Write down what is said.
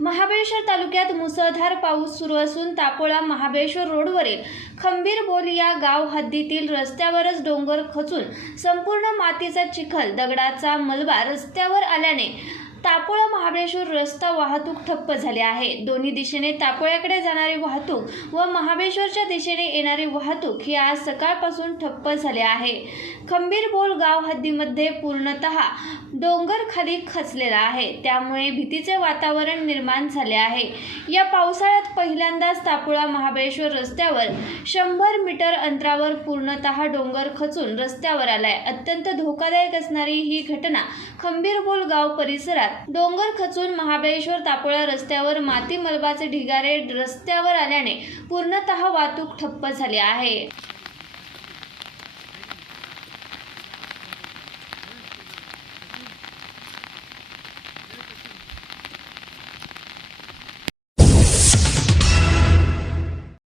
महाबळेश्वर तालुक्यात मुसळधार पाऊस सुरू असून तापोळा महाबळेश्वर रोडवरील खंबीर बोल या गाव हद्दीतील रस्त्यावरच डोंगर खचून संपूर्ण मातीचा चिखल दगडाचा मलबा रस्त्यावर आल्याने तापोळा महाबळेश्वर रस्ता वाहतूक ठप्प झाली आहे. दोन्ही दिशेने तापोळ्याकडे जाणारी वाहतूक व महाबळेश्वरच्या दिशेने येणारी वाहतूक ही आज सकाळपासून ठप्प झाली आहे. खंबीरबोल गाव हद्दीमध्ये पूर्णतः डोंगर खाली खचलेला आहे. त्यामुळे भीतीचे वातावरण निर्माण झाले आहे. या पावसाळ्यात पहिल्यांदाच तापोळा महाबळेश्वर रस्त्यावर शंभर मीटर अंतरावर पूर्णतः डोंगर खचून रस्त्यावर आलाय. अत्यंत धोकादायक असणारी ही घटना खंबीरबोल गाव परिसरात डोंगर खचून महाबळेश्वर तापोळा रस्त्यावर माती मलबाचे ढिगारे रस्त्यावर आल्याने पूर्णतः वाहतूक ठप्प झाली आहे.